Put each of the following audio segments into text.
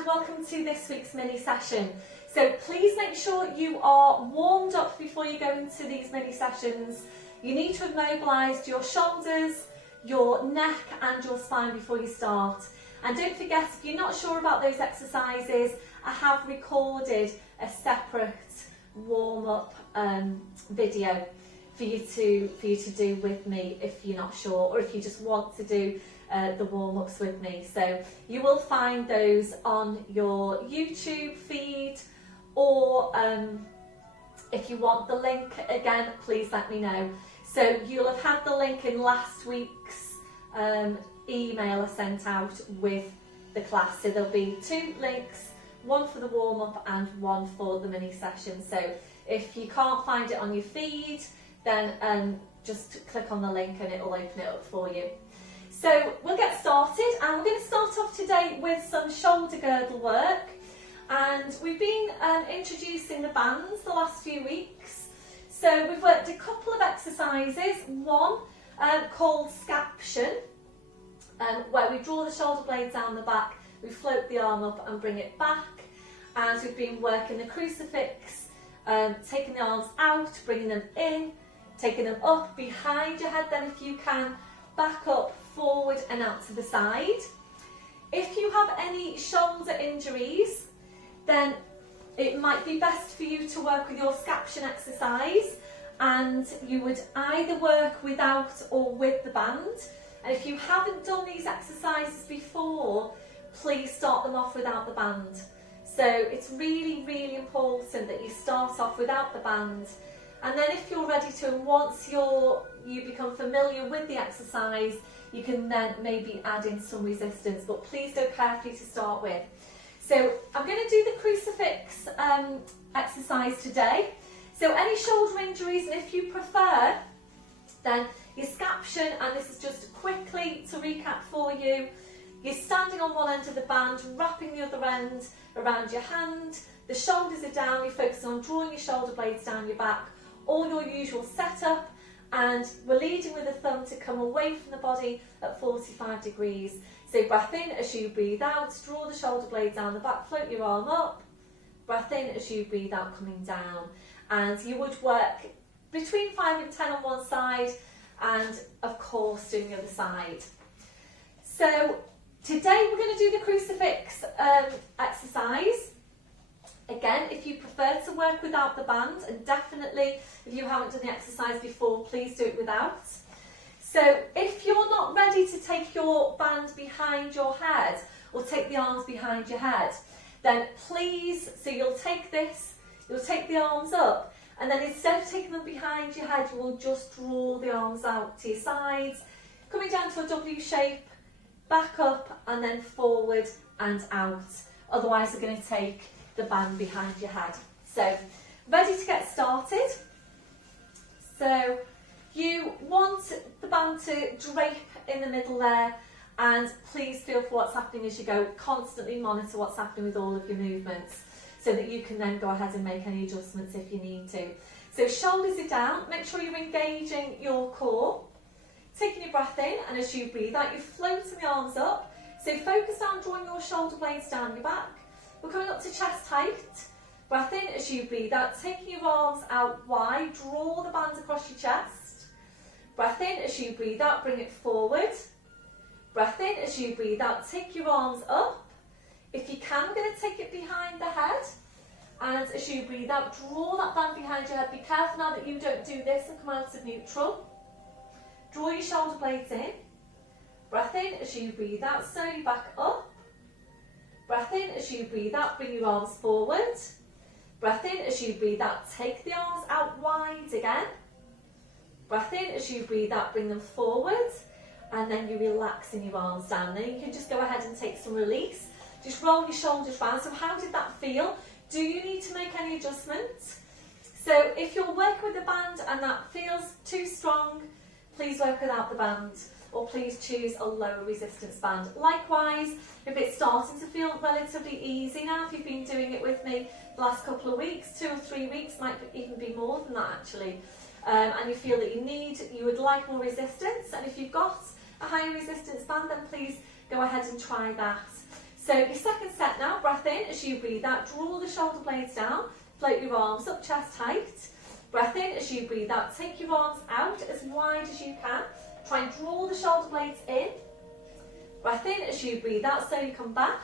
and welcome to this week's mini session. So please make sure you are warmed up before you go into these mini sessions. You need to have mobilised your shoulders, your neck and your spine before you start. And don't forget, if you're not sure about those exercises, I have recorded a separate warm-up video for you to do with me if you're not sure, or if you just want to do the warm-ups with me. So you will find those on your YouTube feed, or if you want the link again, please let me know. So you'll have had the link in last week's email I sent out with the class. So there'll be 2 links, one for the warm-up and one for the mini session. So if you can't find it on your feed, then just click on the link and it'll open it up for you. So we'll get started, and we're going to start off today with some shoulder girdle work. And we've been introducing the bands the last few weeks. So we've worked a couple of exercises, one called scaption, where we draw the shoulder blades down the back, we float the arm up and bring it back. And we've been working the crucifix, taking the arms out, bringing them in, taking them up behind your head then if you can, back up, forward and out to the side. If you have any shoulder injuries, then it might be best for you to work with your scaption exercise, and you would either work without or with the band. And if you haven't done these exercises before, please start them off without the band. So it's really, really important that you start off without the band. And then if you're ready to, and once you become familiar with the exercise, you can then maybe add in some resistance, but please go carefully to start with. So I'm going to do the crucifix exercise today. So any shoulder injuries, and if you prefer, then your scaption, and this is just quickly to recap for you, you're standing on one end of the band, wrapping the other end around your hand, the shoulders are down, you're focusing on drawing your shoulder blades down your back, all your usual setup, and we're leading with the thumb to come away from the body at 45 degrees. So breath in as you breathe out, draw the shoulder blades down the back, float your arm up, breath in as you breathe out, coming down. And you would work between 5 and 10 on one side, and of course doing the other side. So today we're going to do the crucifix exercise. Again, if you prefer to work without the band, and definitely if you haven't done the exercise before, please do it without. So if you're not ready to take your band behind your head, or take the arms behind your head, then please, so you'll take this, you'll take the arms up, and then instead of taking them behind your head, you will just draw the arms out to your sides, coming down to a W shape, back up, and then forward and out. Otherwise, you're going to take the band behind your head. So, ready to get started. So, you want the band to drape in the middle there, and please feel for what's happening as you go. Constantly monitor what's happening with all of your movements, so that you can then go ahead and make any adjustments if you need to. So shoulders are down, make sure you're engaging your core, taking your breath in, and as you breathe out, you're floating the arms up. So focus on drawing your shoulder blades down your back. We're coming up to chest height. Breath in as you breathe out, taking your arms out wide, draw the band across your chest. Breath in as you breathe out, bring it forward. Breath in as you breathe out, take your arms up. If you can, I'm going to take it behind the head. And as you breathe out, draw that band behind your head. Be careful now that you don't do this and come out of neutral. Draw your shoulder blades in. Breath in as you breathe out, slowly back up. Breath in as you breathe out, bring your arms forward. Breath in as you breathe out, take the arms out wide again. Breath in as you breathe out, bring them forward. And then you're relaxing your arms down. Then you can just go ahead and take some release. Just roll your shoulders round. So how did that feel? Do you need to make any adjustments? So if you're working with the band and that feels too strong, please work without the band, or please choose a lower resistance band. Likewise, if it's starting to feel relatively easy now, if you've been doing it with me the last couple of weeks, 2 or 3 weeks, might even be more than that actually, and you feel that you would like more resistance, and if you've got a higher resistance band, then please go ahead and try that. So your second set now, breath in as you breathe out, draw the shoulder blades down, float your arms up chest height. Breath in as you breathe out, take your arms out as wide as you can. Try and draw the shoulder blades in. Breath in as you breathe out, slowly come back.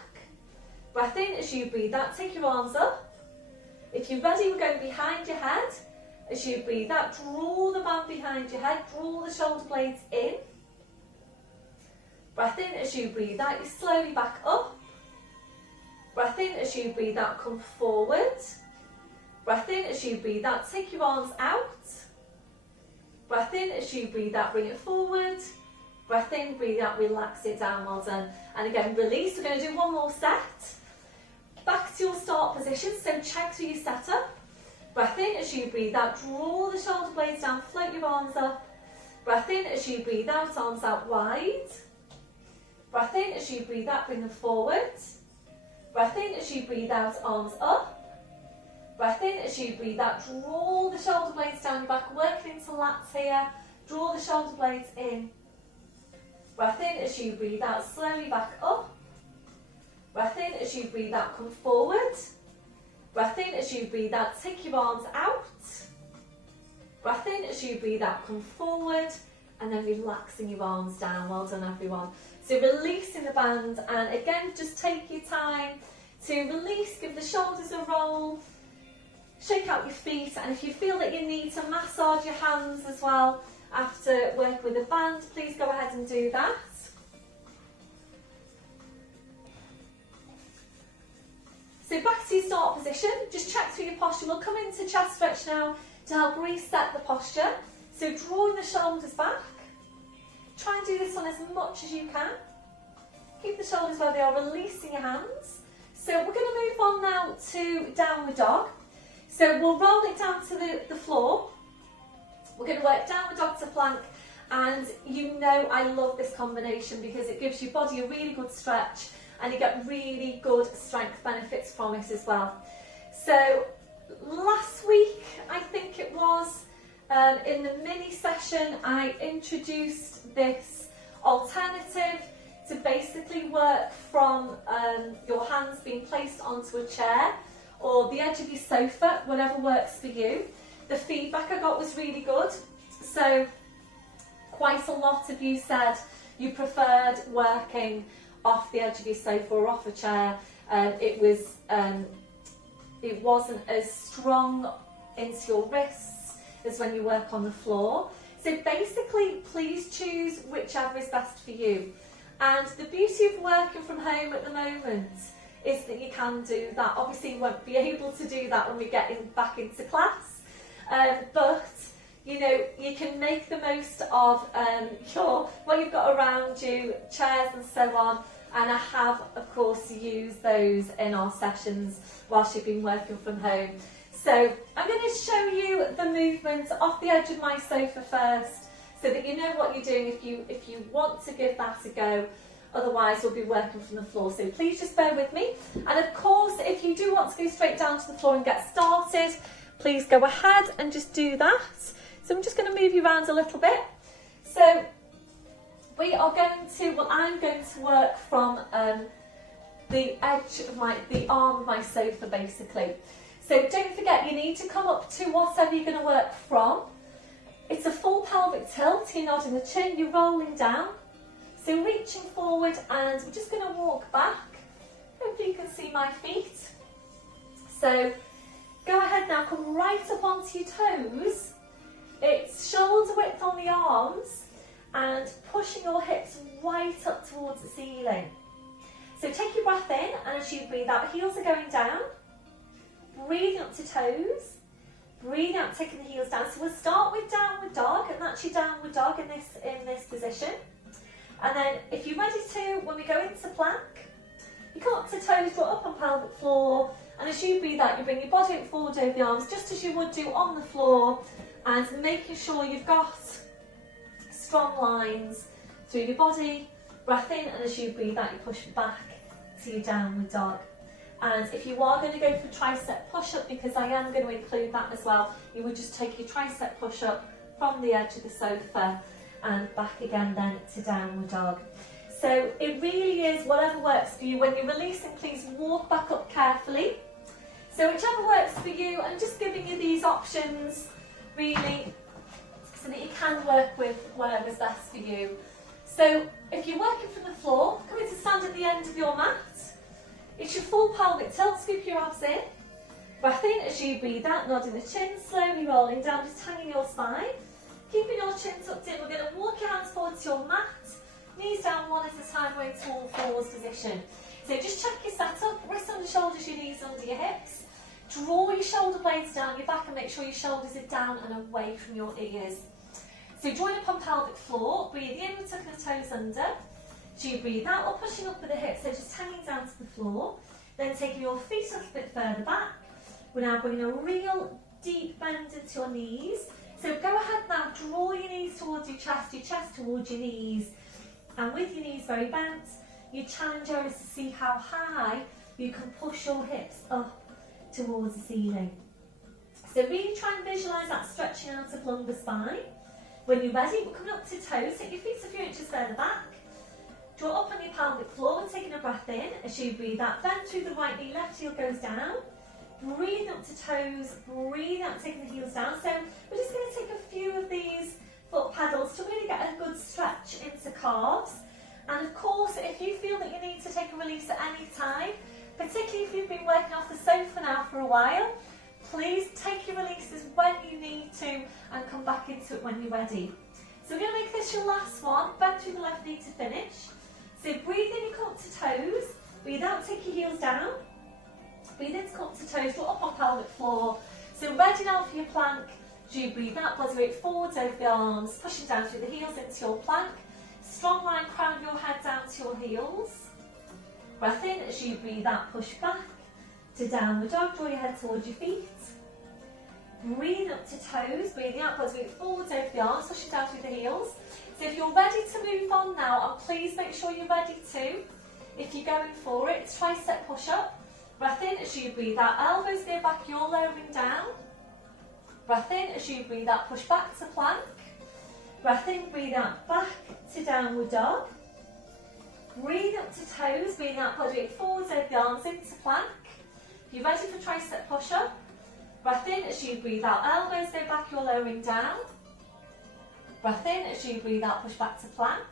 Breath in as you breathe out, take your arms up. If you're ready, we're going behind your head. As you breathe out, draw the band behind your head, draw the shoulder blades in. Breath in as you breathe out, you slowly back up. Breath in as you breathe out, come forward. Breath in as you breathe out, take your arms out. Breath in as you breathe out, bring it forward. Breath in, breathe out, relax it down, well done. And again, release, we're going to do one more set. Back to your start position, so check through your setup. Breath in as you breathe out, draw the shoulder blades down, float your arms up. Breath in as you breathe out, arms out wide. Breath in as you breathe out, bring them forward. Breath in as you breathe out, arms up. Breath in as you breathe out, draw the shoulder blades down your back, working into lats here. Draw the shoulder blades in. Breath in as you breathe out, slowly back up. Breath in as you breathe out, come forward. Breath in as you breathe out, take your arms out. Breath in as you breathe out, come forward. And then relaxing your arms down. Well done, everyone. So releasing the band, and again, just take your time to release, give the shoulders a roll. Shake out your feet, and if you feel that you need to massage your hands as well after working with a band, please go ahead and do that. So back to your start position, just check through your posture. We'll come into chest stretch now to help reset the posture. So drawing the shoulders back. Try and do this one as much as you can. Keep the shoulders where they are, releasing your hands. So we're going to move on now to downward dog. So we'll roll it down to the floor. We're going to work downward dog to plank, and you know I love this combination because it gives your body a really good stretch and you get really good strength benefits from it as well. So last week, I think it was, in the mini session, I introduced this alternative to basically work from your hands being placed onto a chair or the edge of your sofa, whatever works for you. The feedback I got was really good. So quite a lot of you said you preferred working off the edge of your sofa or off a chair. It wasn't as strong into your wrists as when you work on the floor. So basically, please choose whichever is best for you. And the beauty of working from home at the moment is that you can do that. Obviously, you won't be able to do that when we get back into class, but you know, you can make the most of what you've got around you, chairs and so on. And I have, of course, used those in our sessions whilst you've been working from home. So I'm going to show you the movement off the edge of my sofa first, so that you know what you're doing if you want to give that a go. Otherwise, we'll be working from the floor. So please just bear with me. And of course, if you do want to go straight down to the floor and get started, please go ahead and just do that. So I'm just going to move you around a little bit. So we are going to, well, I'm going to work from the edge of the arm of my sofa, basically. So don't forget, you need to come up to whatever you're going to work from. It's a full pelvic tilt, you're nodding the chin, you're rolling down. So reaching forward, and we're just going to walk back. Hopefully you can see my feet. So go ahead now, come right up onto your toes. It's shoulder width on the arms and pushing your hips right up towards the ceiling. So take your breath in, and as you breathe out, heels are going down. Breathing up to toes. Breathing out, taking the heels down. So we'll start with downward dog, and that's your downward dog in this position. And then if you're ready to, when we go into plank, you come up to toes, draw up on pelvic floor, and as you breathe out, you bring your body up forward over the arms, just as you would do on the floor, and making sure you've got strong lines through your body. Breath in, and as you breathe out, you push back to your downward dog. And if you are going to go for tricep push up, because I am going to include that as well, you would just take your tricep push up from the edge of the sofa and back again then to downward dog. So So it really is whatever works for you. When you're releasing, please walk back up carefully. So whichever works for you, and just giving you these options really so that you can work with whatever's best for you. So if you're working from the floor, come in to stand at the end of your mat. It's your full pelvic tilt, scoop your abs in. Breath in as you breathe out, nodding the chin, slowly rolling down, just hanging your spine. Keeping your chin tucked in, we're going to walk your hands forward to your mat. Knees down one at a time, going to all fours position. So just check your setup, wrists under shoulders, your knees under your hips. Draw your shoulder blades down your back and make sure your shoulders are down and away from your ears. So join up on pelvic floor, breathe in, we're tucking the toes under. So you breathe out, or pushing up with the hips, so just hanging down to the floor. Then taking your feet a little bit further back. We're now bringing a real deep bend into your knees. So go ahead now, draw your knees towards your chest towards your knees. And with your knees very bent, your challenge here is to see how high you can push your hips up towards the ceiling. So really try and visualise that stretching out of lumbar spine. When you're ready, we're coming up to toes, take your feet a few inches further back. Draw up on your pelvic floor and taking a breath in as you breathe out. Bend through the right knee, left heel goes down. Breathe up to toes, breathe out, taking the heels down. So we're just going to take a few of these foot pedals to really get a good stretch into calves. And of course, if you feel that you need to take a release at any time, particularly if you've been working off the sofa now for a while, please take your releases when you need to and come back into it when you're ready. So we're going to make this your last one. Bend through the left knee to finish. So breathe in, you come up to toes. Breathe out, take your heels down. Breathe in to come up to toes, draw up on pelvic floor. So ready now for your plank. As you breathe out, body weight forwards over the arms, pushing down through the heels into your plank. Strong line, crown your head down to your heels. Breath in as you breathe out, push back to downward dog, draw your head towards your feet. Breathe up to toes, breathing out, body weight forwards over the arms, pushing down through the heels. So if you're ready to move on now, and please make sure you're ready to, if you're going for it, tricep push up. Breath in as you breathe out, elbows go back, you're lowering down. Breath in as you breathe out, push back to plank. Breath in, breathe out, back to downward dog. Breathe up to toes, breathe out, body weight forwards over the arms into plank. If you're ready for tricep push up, breath in as you breathe out, elbows go back, you're lowering down. Breath in as you breathe out, push back to plank.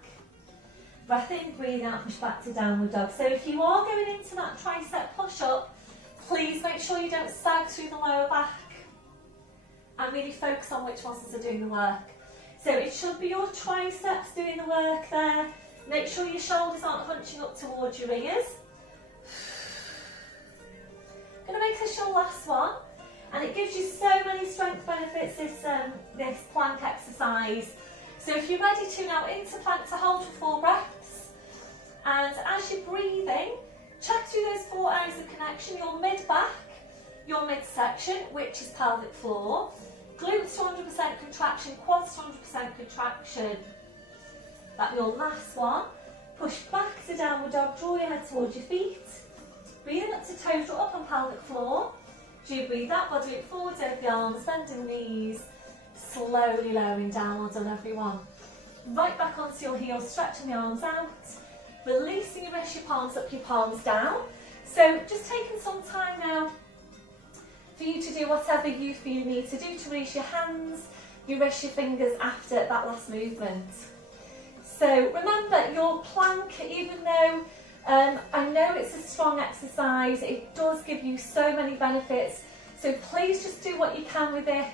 Breath in, breathe out, push back to downward dog. So if you are going into that tricep push up, please make sure you don't sag through the lower back and really focus on which muscles are doing the work. So it should be your triceps doing the work there. Make sure your shoulders aren't hunching up towards your ears. I'm going to make this your last one, and it gives you so many strength benefits, this plank exercise. So if you're ready to now into plank to hold for 4 breaths, and as you're breathing, check through those 4 areas of connection, your mid-back, your midsection, which is pelvic floor, glutes 100% contraction, quads 100% contraction. That's your last one. Push back to downward dog, draw your head towards your feet. Breathing up to toes, draw up on pelvic floor. As you breathe out, body weight forwards over the arms, bending the knees, slowly lowering down. Well done, everyone. Right back onto your heels, stretching the arms out. Releasing your wrists, your palms up, your palms down. So just taking some time now for you to do whatever you feel you need to do to release your hands, your wrists, your fingers after that last movement. So remember, your plank, even though I know it's a strong exercise, it does give you so many benefits. So please just do what you can with it.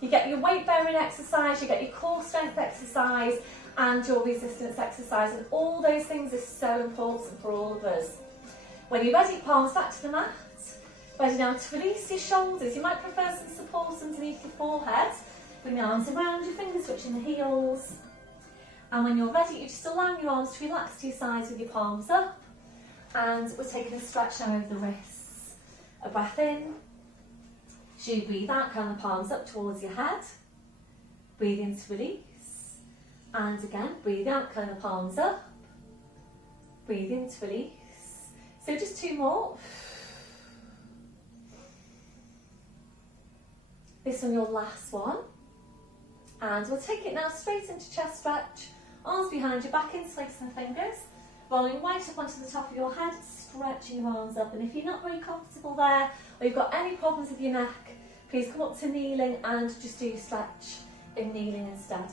You get your weight bearing exercise, you get your core strength exercise, and your resistance exercise, and all those things are so important for all of us. When you're ready, palms back to the mat. Ready now to release your shoulders. You might prefer some support underneath your forehead. Bring the arms around, your fingers touching the heels. And when you're ready, you just allow your arms to relax to your sides with your palms up. And we're taking a stretch now over the wrists. A breath in. As you breathe out, curl the palms up towards your head. Breathe in to release. And again, breathe out, curl the palms up. Breathe in to release. So just 2 more. This one, your last one. And we'll take it now straight into chest stretch. Arms behind your back, interlacing the fingers. rolling right up onto the top of your head, stretching your arms up. And if you're not very comfortable there, or you've got any problems with your neck, please come up to kneeling and just do your stretch in kneeling instead.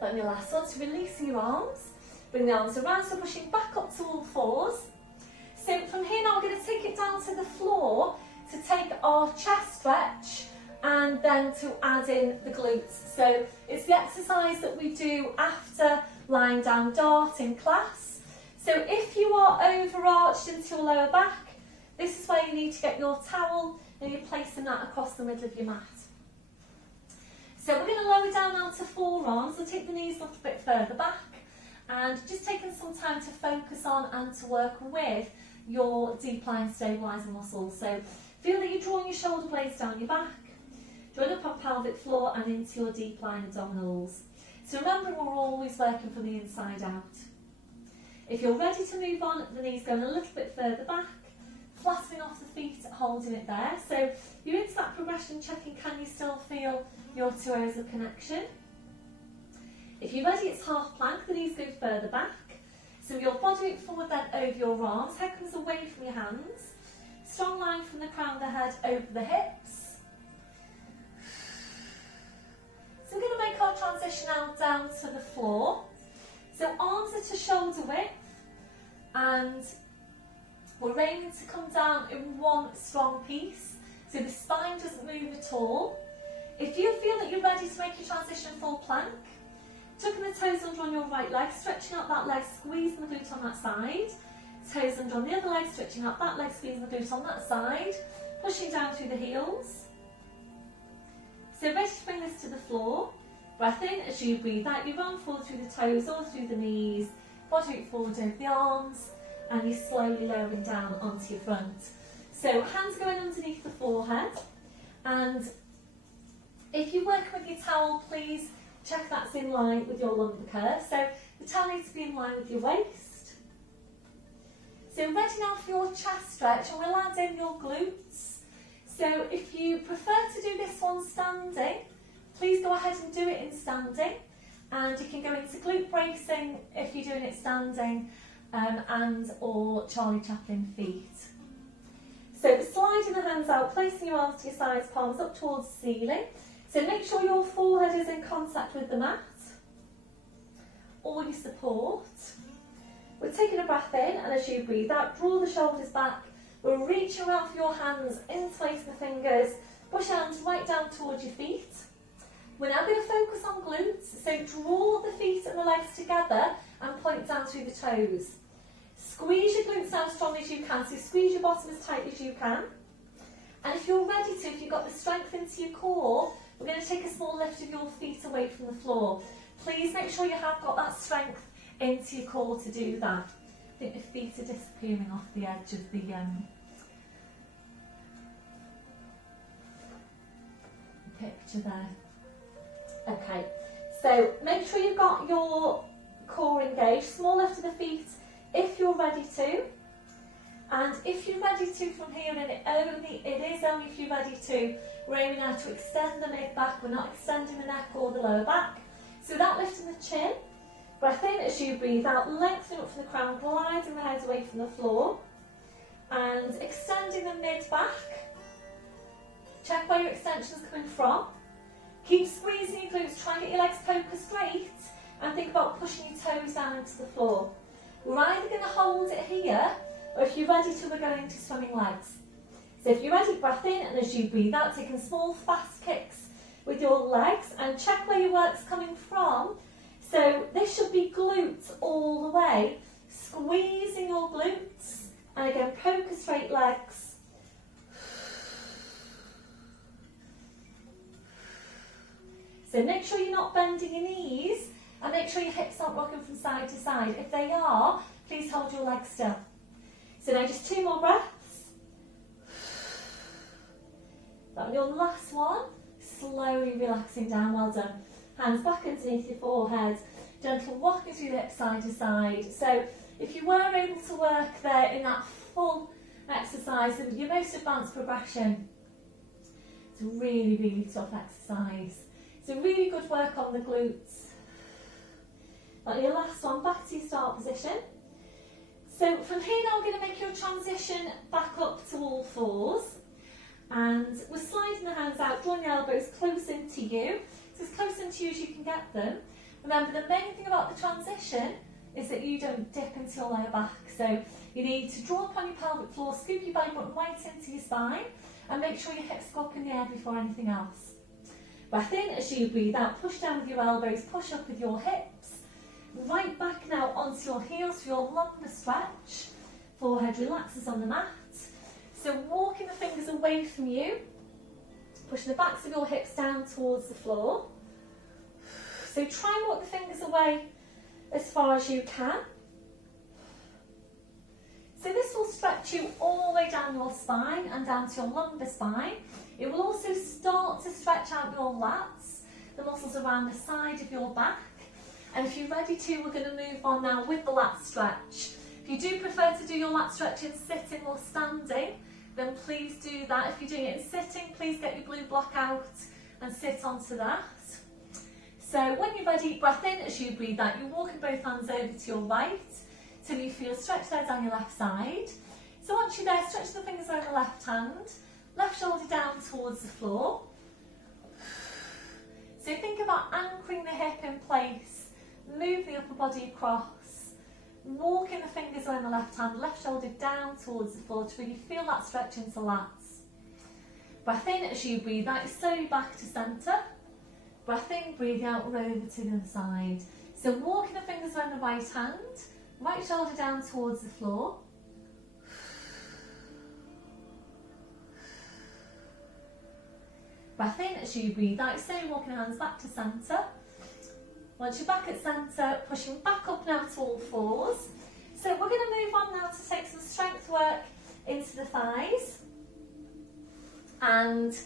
Then your last one, so releasing your arms, bring the arms around, so pushing back up to all fours. So from here now we're going to take it down to the floor to take our chest stretch and then to add in the glutes. So it's the exercise that we do after lying down dart in class. So if you are overarched into your lower back, this is where you need to get your towel and you're placing that across the middle of your mat. So we're going to lower down now to forearms. We'll take the knees a little bit further back and just taking some time to focus on and to work with your deep lying stabiliser muscles. So feel that you're drawing your shoulder blades down your back, join up on pelvic floor and into your deep lying abdominals. So remember, we're always working from the inside out. If you're ready to move on, the knees going a little bit further back, flattening off the feet, holding it there. So you're into that progression, checking can you still feel your two areas of connection. If you're ready, it's half plank, the knees go further back. So your body weight forward then over your arms, head comes away from your hands. Strong line from the crown of the head over the hips. So we're going to make our transition now down to the floor. So arms are to shoulder width and we're aiming to come down in one strong piece. So the spine doesn't move at all. If you feel that you're ready to make your transition full plank, tucking the toes under on your right leg, stretching out that leg, squeezing the glute on that side. Toes under on the other leg, stretching out that leg, squeezing the glute on that side. Pushing down through the heels. So ready to bring this to the floor. Breath in as you breathe out. You run forward through the toes or through the knees. Body weight forward over the arms. And you're slowly lowering down onto your front. So hands going underneath the forehead. And if you're working with your towel, please check that's in line with your lumbar curve. So the towel needs to be in line with your waist. So ready now for your chest stretch, and we'll add in your glutes. So if you prefer to do this one standing, please go ahead and do it in standing. And you can go into glute bracing if you're doing it standing, and or Charlie Chaplin feet. So sliding the hands out, placing your arms to your sides, palms up towards the ceiling. So make sure your forehead is in contact with the mat or your support. We're taking a breath in, and as you breathe out, draw the shoulders back. We're reaching out for your hands, interlace the fingers, push hands right down towards your feet. We're now going to focus on glutes, so draw the feet and the legs together and point down through the toes. Squeeze your glutes down as strong as you can, so squeeze your bottom as tight as you can. And if you're ready to, if you've got the strength into your core, we're going to take a small lift of your feet away from the floor. Please make sure you have got that strength into your core to do that. I think the feet are disappearing off the edge of the picture there. Okay, so make sure you've got your core engaged. Small lift of the feet if you're ready to. And if you're ready to from here, and it is only if you're ready to, we're aiming now to extend the mid back. We're not extending the neck or the lower back. So without lifting the chin, breath in as you breathe out, lengthening up from the crown, gliding the head away from the floor, and extending the mid back. Check where your extension is coming from. Keep squeezing your glutes, try and get your legs poker straight, and think about pushing your toes down into the floor. We're either going to hold it here, or if you're ready to, we're going to swimming legs. So if you're ready, breath in, and as you breathe out, taking small fast kicks with your legs, and check where your work's coming from. So this should be glutes all the way, squeezing your glutes, and again, poker straight legs. So make sure you're not bending your knees, and make sure your hips aren't rocking from side to side. If they are, please hold your legs still. So now just 2 more breaths. On your last one, slowly relaxing down, well done. Hands back underneath your forehead, gentle walking through the hips side to side. So if you were able to work there in that full exercise, your most advanced progression, it's a really, really tough exercise. So really good work on the glutes. On your last one, back to your start position. So from here now we're going to make your transition back up to all fours. And we're sliding the hands out, drawing the elbows close into you. So as close into you as you can get them. Remember, the main thing about the transition is that you don't dip into your lower back. So you need to draw up on your pelvic floor, scoop your belly button right into your spine, and make sure your hips go up in the air before anything else. Breath in as you breathe out, push down with your elbows, push up with your hips. Right back now onto your heels for your lumbar stretch. Forehead relaxes on the mat. So walking the fingers away from you, pushing the backs of your hips down towards the floor. So try and walk the fingers away as far as you can. So this will stretch you all the way down your spine and down to your lumbar spine. It will also start to stretch out your lats, the muscles around the side of your back. And if you're ready to, we're going to move on now with the lat stretch. If you do prefer to do your lat stretch in sitting or standing, then please do that. If you're doing it in sitting, please get your blue block out and sit onto that. So when you're ready, breath in as you breathe out. You're walking both hands over to your right till you feel stretch there down your left side. So once you're there, stretch the fingers around the left hand, left shoulder down towards the floor. So think about anchoring the hip in place. Move the upper body across, walking the fingers around the left hand, left shoulder down towards the floor to really feel that stretch into lats. Breath in as you breathe out, slowly back to centre. Breath in, breathe out, roll over to the other side. So walking the fingers around the right hand, right shoulder down towards the floor. Breath in as you breathe out, slowly walking the hands back to centre. Once you're back at centre, pushing back up now to all fours. So we're going to move on now to take some strength work into the thighs. And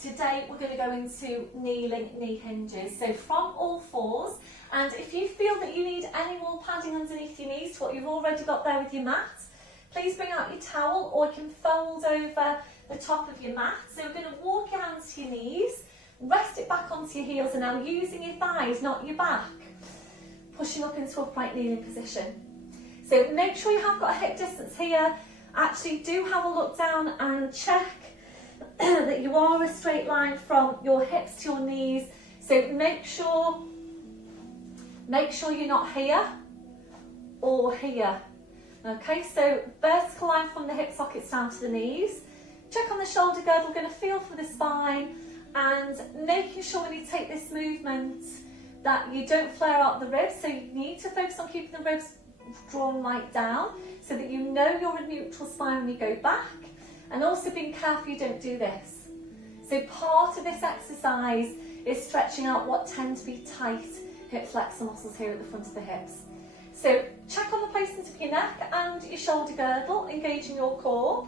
today we're going to go into kneeling knee hinges. So from all fours, and if you feel that you need any more padding underneath your knees to what you've already got there with your mat, please bring out your towel or you can fold over the top of your mat. So we're going to walk your hands to your knees. Rest it back onto your heels and now using your thighs, not your back. Pushing up into upright kneeling position. So make sure you have got a hip distance here. Actually do have a look down and check that you are a straight line from your hips to your knees. So make sure you're not here or here. Okay, so vertical line from the hip sockets down to the knees. Check on the shoulder girdle, we're going to feel for the spine. And making sure when you take this movement that you don't flare out the ribs, so you need to focus on keeping the ribs drawn right down so that you know you're a neutral spine when you go back, and also being careful you don't do this. So part of this exercise is stretching out what tend to be tight hip flexor muscles here at the front of the hips. So check on the placement of your neck and your shoulder girdle, engaging your core.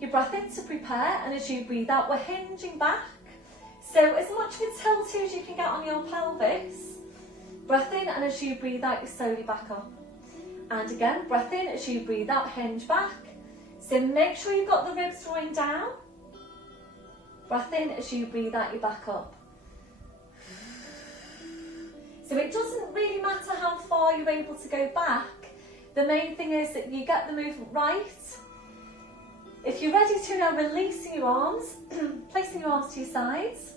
Your breath in to prepare, and as you breathe out, we're hinging back. So as much of a tilt here as you can get on your pelvis. Breath in, and as you breathe out, you slowly back up. And again, breath in, as you breathe out, hinge back. So make sure you've got the ribs drawing down. Breath in, as you breathe out, you back up. So it doesn't really matter how far you're able to go back. The main thing is that you get the movement right. If you're ready to now, releasing your arms, placing your arms to your sides,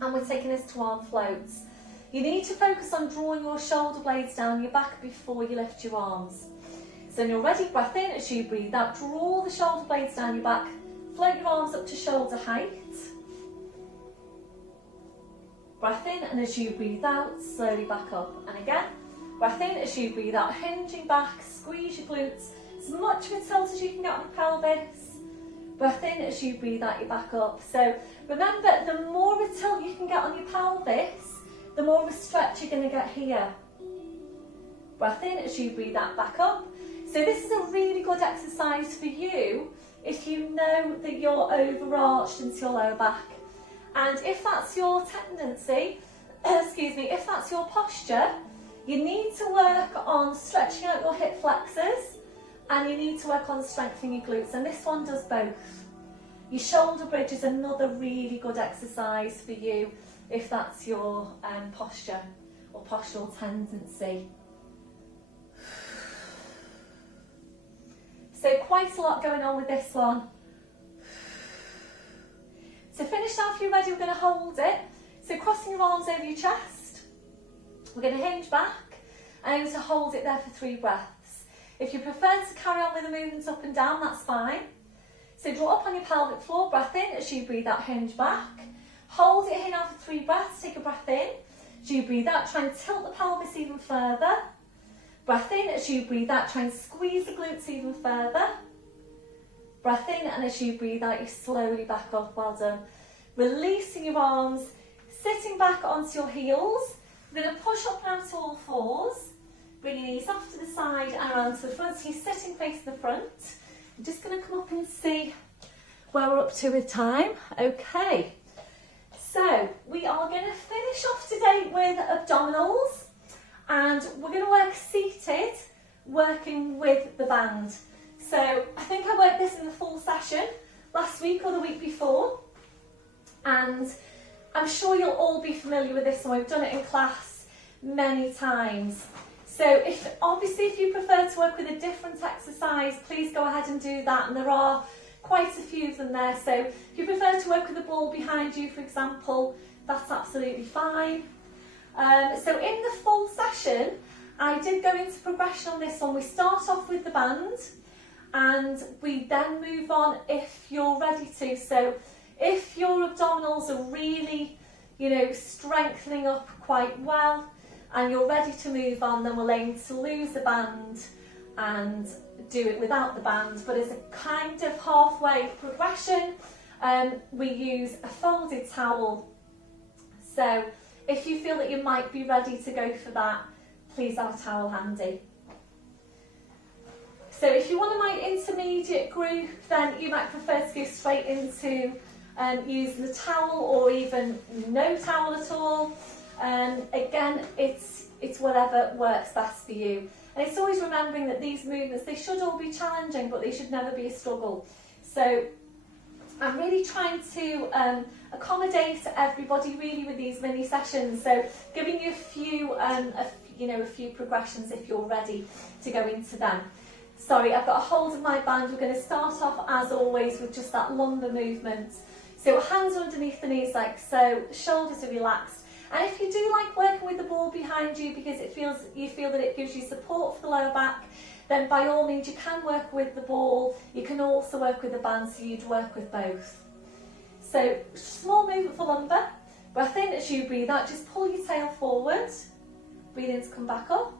and we're taking this to arm floats. You need to focus on drawing your shoulder blades down your back before you lift your arms. So when you're ready, breath in as you breathe out, draw the shoulder blades down your back, float your arms up to shoulder height. Breath in, and as you breathe out, slowly back up. And again, breath in as you breathe out, hinging back, squeeze your glutes, as much of a tilt as you can get on the pelvis. Breath in as you breathe out, you back up. So remember, the more of a tilt you can get on your pelvis, the more of a stretch you're going to get here. Breath in as you breathe out, back up. So this is a really good exercise for you if you know that you're overarched into your lower back. And if that's your tendency, if that's your posture, you need to work on stretching out your hip flexors and you need to work on strengthening your glutes. And this one does both. Your shoulder bridge is another really good exercise for you if that's your posture. or postural tendency. So quite a lot going on with this one. So finish now if you're ready, we're going to hold it. So crossing your arms over your chest. We're going to hinge back and aim to hold it there for 3 breaths. If you prefer to carry on with the movements up and down, that's fine. So draw up on your pelvic floor, breath in as you breathe out, hinge back. Hold it here now for 3 breaths, take a breath in. As you breathe out, try and tilt the pelvis even further. Breath in as you breathe out, try and squeeze the glutes even further. Breath in, and as you breathe out, you slowly back up, well done. Releasing your arms, sitting back onto your heels. We're going to push up now to all fours. Bring your knees off to the side and around to the front, so you're sitting facing the front. I'm just going to come up and see where we're up to with time. Okay, so we are going to finish off today with abdominals, and we're going to work seated, working with the band. So I think I worked this in the full session last week or the week before, and I'm sure you'll all be familiar with this one. We've done it in class many times. So if you prefer to work with a different exercise, please go ahead and do that, and there are quite a few of them there. So if you prefer to work with the ball behind you, for example, that's absolutely fine. So in the full session, I did go into progression on this one. We start off with the band, and we then move on if you're ready to. So if your abdominals are really, strengthening up quite well, and you're ready to move on, then we'll aim to lose the band and do it without the band. But as a kind of halfway progression, we use a folded towel. So if you feel that you might be ready to go for that, please have a towel handy. So if you want a my intermediate group, then you might prefer to go straight into using the towel, or even no towel at all. Again, it's whatever works best for you. And it's always remembering that these movements, they should all be challenging, but they should never be a struggle. So I'm really trying to accommodate everybody really with these mini sessions. So giving you a few progressions if you're ready to go into them. Sorry, I've got a hold of my band. We're going to start off as always with just that lumbar movement. So hands underneath the knees like so, shoulders are relaxed. And if you do like working with the ball behind you because you feel that it gives you support for the lower back, then by all means you can work with the ball. You can also work with the band, so you'd work with both. So small movement for lumbar. Breath in as you breathe out, just pull your tail forward. Breathe in to come back up.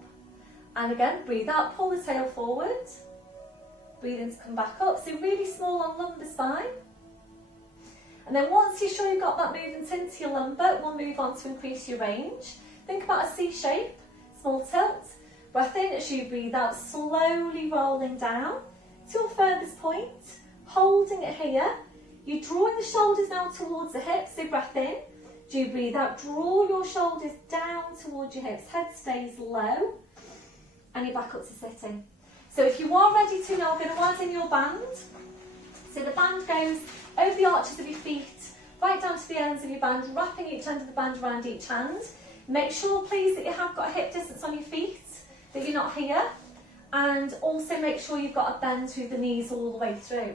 And again, breathe out, pull the tail forward. Breathe in to come back up. So really small on lumbar spine. And then once you're sure you've got that movement into your lumbar, we'll move on to increase your range. Think about a C shape, small tilt. Breath in as you breathe out, slowly rolling down to your furthest point, holding it here. You're drawing the shoulders now towards the hips, so breath in. As you breathe out, draw your shoulders down towards your hips, head stays low, and you're back up to sitting. So if you are ready to, now we're going to add in your band. So the band goes over the arches of your feet, right down to the ends of your band, wrapping each end of the band around each hand. Make sure, please, that you have got a hip distance on your feet, that you're not here, and also make sure you've got a bend through the knees all the way through.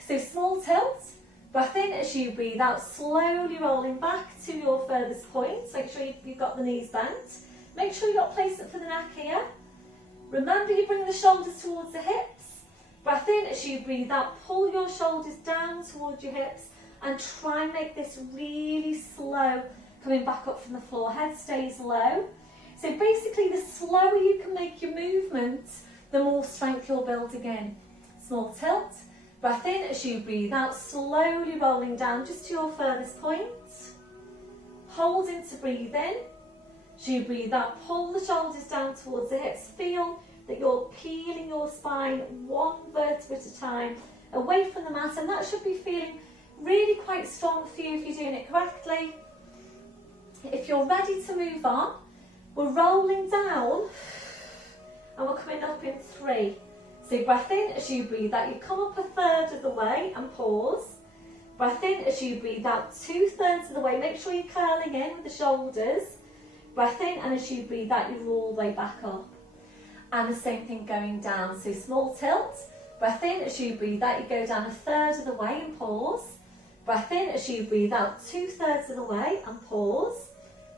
So small tilt, breath in as you breathe out, slowly rolling back to your furthest point. Make sure you've got the knees bent. Make sure you've got placement for the neck here. Remember, you bring the shoulders towards the hips. Breath in as you breathe out, pull your shoulders down towards your hips, and try and make this really slow, coming back up from the floor. Head stays low. So basically, the slower you can make your movement, the more strength you're building in. Small tilt, breath in as you breathe out, slowly rolling down just to your furthest point. Holding to breathe in. As you breathe out, pull the shoulders down towards the hips. Feel that you're peeling your spine one vertebra at a time away from the mat, and that should be feeling really quite strong for you if you're doing it correctly. If you're ready to move on, we're rolling down and we're coming up in 3. So breath in as you breathe out, you come up a third of the way and pause. Breath in as you breathe out, 2/3 of the way. Make sure you're curling in with the shoulders. breath in, and as you breathe out, you roll all the way back up. And the same thing going down, so small tilt, breath in, as you breathe out, you go down a third of the way and pause. Breath in, as you breathe out 2/3 of the way and pause.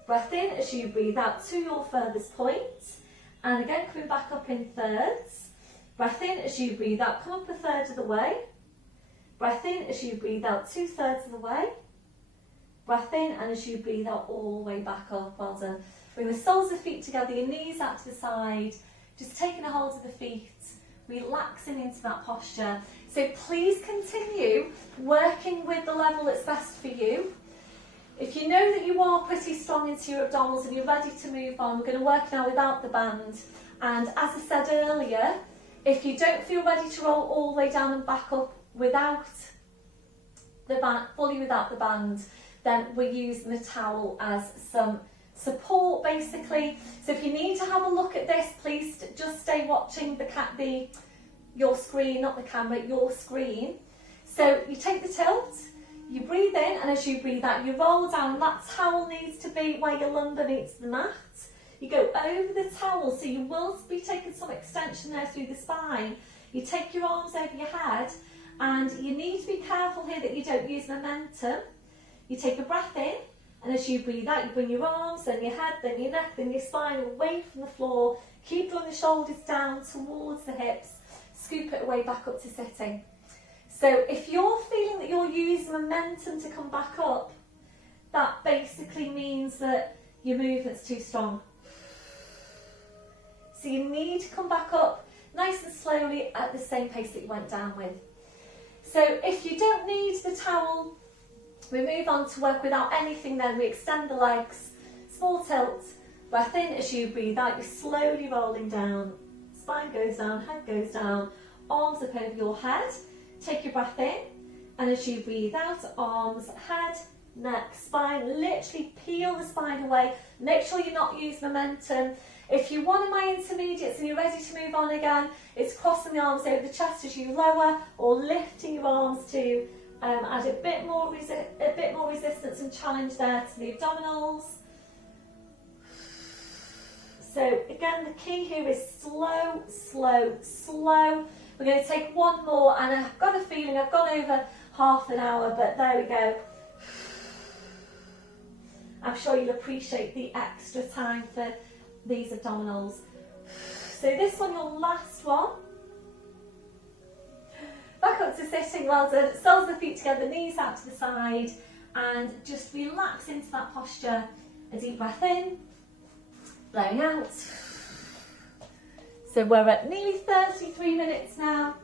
Breath in, as you breathe out to your furthest point. And again, coming back up in thirds. Breath in, as you breathe out, come up a third of the way. Breath in, as you breathe out 2/3 of the way. Breath in, and as you breathe out all the way back up. Well done. Bring the soles of the feet together, your knees out to the side. Just taking a hold of the feet, relaxing into that posture. So please continue working with the level that's best for you. If you know that you are pretty strong into your abdominals and you're ready to move on, we're going to work now without the band. And as I said earlier, if you don't feel ready to roll all the way down and back up without the band, fully without the band, then we're using the towel as some support basically. So if you need to have a look at this, please just stay watching your screen, not the camera, your screen. So you take the tilt, you breathe in, and as you breathe out, you roll down. That towel needs to be where your lumbar meets the mat. You go over the towel, so you will be taking some extension there through the spine. You take your arms over your head, and you need to be careful here that you don't use momentum. You take a breath in, and as you breathe out, you bring your arms, then your head, then your neck, then your spine away from the floor. Keep drawing the shoulders down towards the hips. Scoop it away back up to sitting. So if you're feeling that you're using momentum to come back up, that basically means that your movement's too strong. So you need to come back up nice and slowly at the same pace that you went down with. So if you don't need the towel, we move on to work without anything then. We extend the legs, small tilt, breath in, as you breathe out, you're slowly rolling down. Spine goes down, head goes down, arms up over your head. Take your breath in, and as you breathe out, arms, head, neck, spine, literally peel the spine away. Make sure you're not using momentum. If you're one of my intermediates and you're ready to move on again, it's crossing the arms over the chest as you lower, or lifting your arms to add a bit more resistance and challenge there to the abdominals. So again, the key here is slow, slow, slow. We're going to take one more, and I've got a feeling I've gone over half an hour, but there we go. I'm sure you'll appreciate the extra time for these abdominals. So this one, your last one. Back up to sitting, well done. Soles of the feet together, knees out to the side, and just relax into that posture. A deep breath in, blowing out. So we're at nearly 33 minutes now.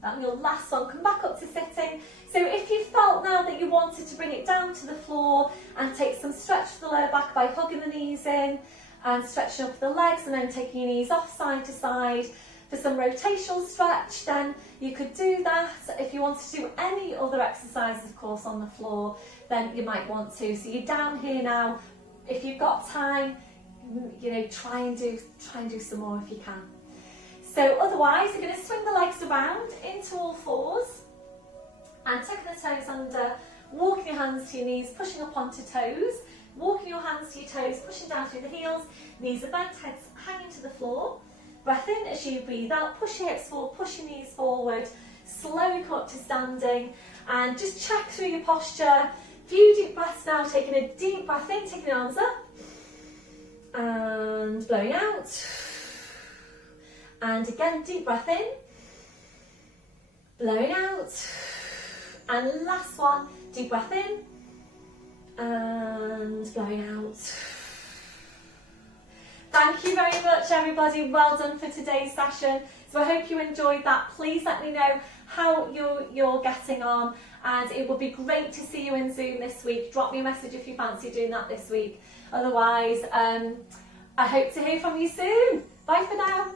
That's your last one. Come back up to sitting. So if you felt now that you wanted to bring it down to the floor and take some stretch for the lower back by hugging the knees in and stretching up the legs, and then taking your knees off side to side for some rotational stretch, then you could do that. If you want to do any other exercises, of course, on the floor, then you might want to. So you're down here now. If you've got time, you know, try and do some more if you can. So otherwise, you're going to swing the legs around into all fours and tucking the toes under, walking your hands to your knees, pushing up onto toes, walking your hands to your toes, pushing down through the heels, knees are bent, heads hanging to the floor. Breath in as you breathe out, push your hips forward, push your knees forward, slowly come up to standing, and just check through your posture. Few deep breaths now, taking a deep breath in, taking the arms up, and blowing out. And again, deep breath in, blowing out. And last one, deep breath in, and blowing out. Thank you very much, everybody. Well done for today's session. So I hope you enjoyed that. Please let me know how you're getting on, and it would be great to see you in Zoom this week. Drop me a message if you fancy doing that this week. Otherwise, I hope to hear from you soon. Bye for now.